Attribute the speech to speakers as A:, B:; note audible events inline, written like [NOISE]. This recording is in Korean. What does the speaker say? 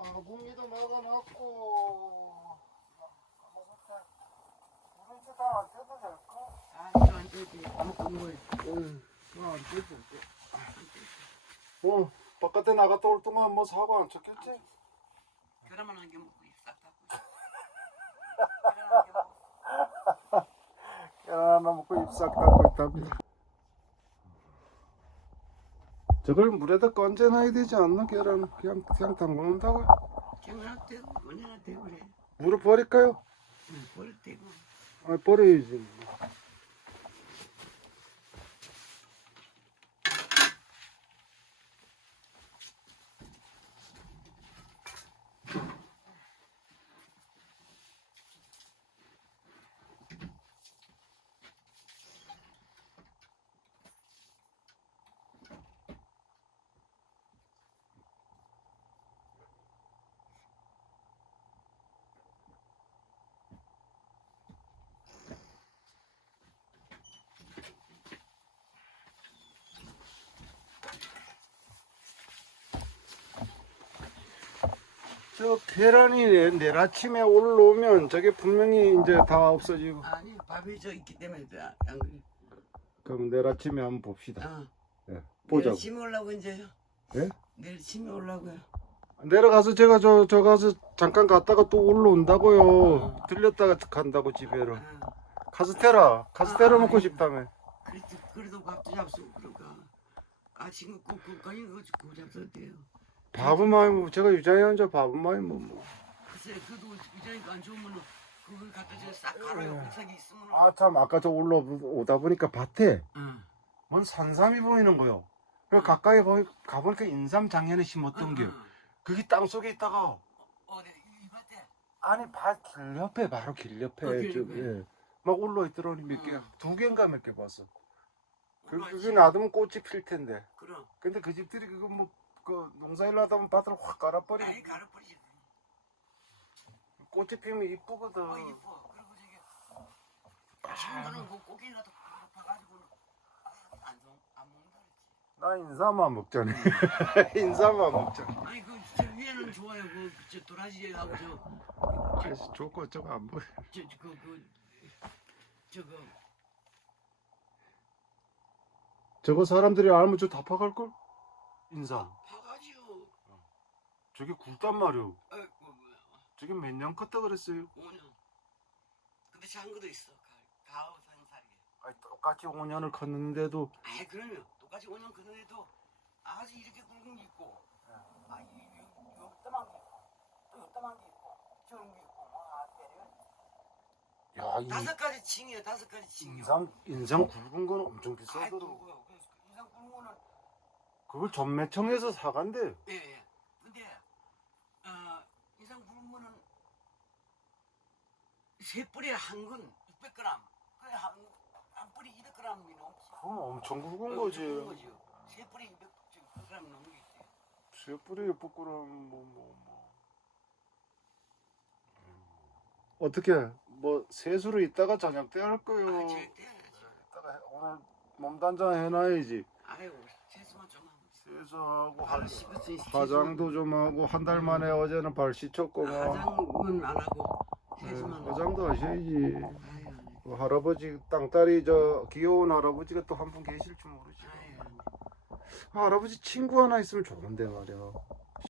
A: 아궁이도 막아놨고 물은 다안 떼도 될까?
B: 아안 되지. 아무것도 뭐
A: 응, 떼도 돼. 어, 바깥에 나갔다 올 동안 뭐 사고 안 쳤겠지?
B: 계란만 한개 먹고 싹 닦고. 계란 한개 먹고.
A: 계란 하나 먹고 입 싹 닦고 있답니다. 저걸 물에다 건져놔야 되지 않나 계란 그냥 그냥 담궈 놓는다고요?
B: 경락 되고 뭐냐 되고 그래.
A: 물을 버릴까요?
B: 응, 버릴 때고.
A: 아 버려야지. 저 계란이 내- 내일 아침에 올라오면 저게 분명히 이제 다 없어지고.
B: 아니 밥이 저 있기 때문에 안- 그래.
A: 그럼 내일 아침에 한번 봅시다.
B: 어.
A: 예, 보자고.
B: 내일 침이 올라고 이제요.
A: 예?
B: 내일 침이 올라고요.
A: 내려가서 제가 저, 저 가서 잠깐 갔다가 또 올라온다고요.
B: 어.
A: 들렸다가 간다고 집에로.
B: 어.
A: 카스테라, 카스테라
B: 아,
A: 먹고
B: 아,
A: 싶다며.
B: 그래도 그래도 밥도 잡수고 그러니까. 아 지금 꼭꼭까지 그거 잡수대요.
A: 밥은 많이 먹 제가 유자에 앉아 밥은 많이 못 먹어.
B: 글쎄 그래도 유전이가 안 좋으면 그걸 갖다 저싹 갈아요.
A: 예.
B: 물색이 있으면.
A: 아 참 아까 저 올라오다 보니까 밭에
B: 응.
A: 뭔 산삼이 보이는 거요. 그래서 가까이 보이, 가보니까 인삼 작년에 심었던 게 그게 땅 속에 있다가
B: 어디 이 밭에.
A: 아니 밭 길 옆에 바로 길 옆에
B: 어, 길
A: 저,
B: 옆에.
A: 예. 막 올라 있더라니 몇 개,
B: 어.
A: 두 개인가 몇 개 봤어. 그,
B: 올라왔지.
A: 그게 놔두면 꽃이 필 텐데.
B: 그럼.
A: 근데 그 집들이 그거 뭐 그 농사일 하다 보면 밭을 확 깔아버리고
B: 아이 갈아버리지.
A: 꽃이 피면 이쁘거든.
B: 어 이뻐. 그리고 저기 친구는 뭐 고기라도 봐가지고 안, 좀- 안 먹는다 그랬지.
A: 나 인삼만 먹잖아. [LAUGHS] 인삼만 먹잖아.
B: 아니 그 저 위에는 좋아요. 그 저 도라지하고 저
A: 그래서 좋고 저거 안 보여.
B: 저그그 저거
A: 저거 사람들이 알면 저 다 파갈 걸? 인삼.
B: 파가지요.
A: 저게 굵단 말이오.
B: 아이고 뭐야.
A: 저게 몇 년 컸다 그랬어요.
B: 5년. 근데 것도 있어. 가- 가오 산살이.
A: 아니, 똑같이 5년을 컸는데도
B: 아이 그러면 똑같이 5년 그런데도 아주 이렇게 굵은 게 있고 아 이- 요- 요따만 게 있고 또 요따만 게 있고 저런 게 있고 와 때려.
A: 야, 이
B: 다섯 가지 층이에요. 다섯 가지 층.
A: 인삼 인삼 굵은 건 엄청
B: 아이
A: 비싸더라고.
B: 굵어요. 그래서 인상 굵은 거는
A: 그걸 전매청에서 사간대.
B: 예, 예. 근데 어, 굵은 거는 세 뿌리에 한건 600g. 그래 한, 한 뿌리 200g이 넘지.
A: 엄청 굵은
B: 어,
A: 거지.
B: 굵은 거지요. 세 뿌리 200g 넘는 게 있어요.
A: 세 뿌리에 부끄러움 뭐뭐 뭐. 어떻게 뭐 세수로 이따가 저녁 때 할 거요.
B: 아, 절대.
A: 이따가 해- 오늘 몸 단장 해놔야지.
B: 아이고, 세수만 좀.
A: 세수하고
B: 발 씻었으니
A: 화장도 좀 하고 한 달 만에 어제는 발 씻었고 뭐.
B: 화장은 안 하고
A: 네,
B: 세수만 하고.
A: 화장도 하셔야지.
B: 아유,
A: 그 할아버지 땅딸이 저 귀여운 할아버지가 또 한 분 계실 줄 모르지.
B: 아유.
A: 아, 할아버지 친구 하나 있으면 좋은데 말이야.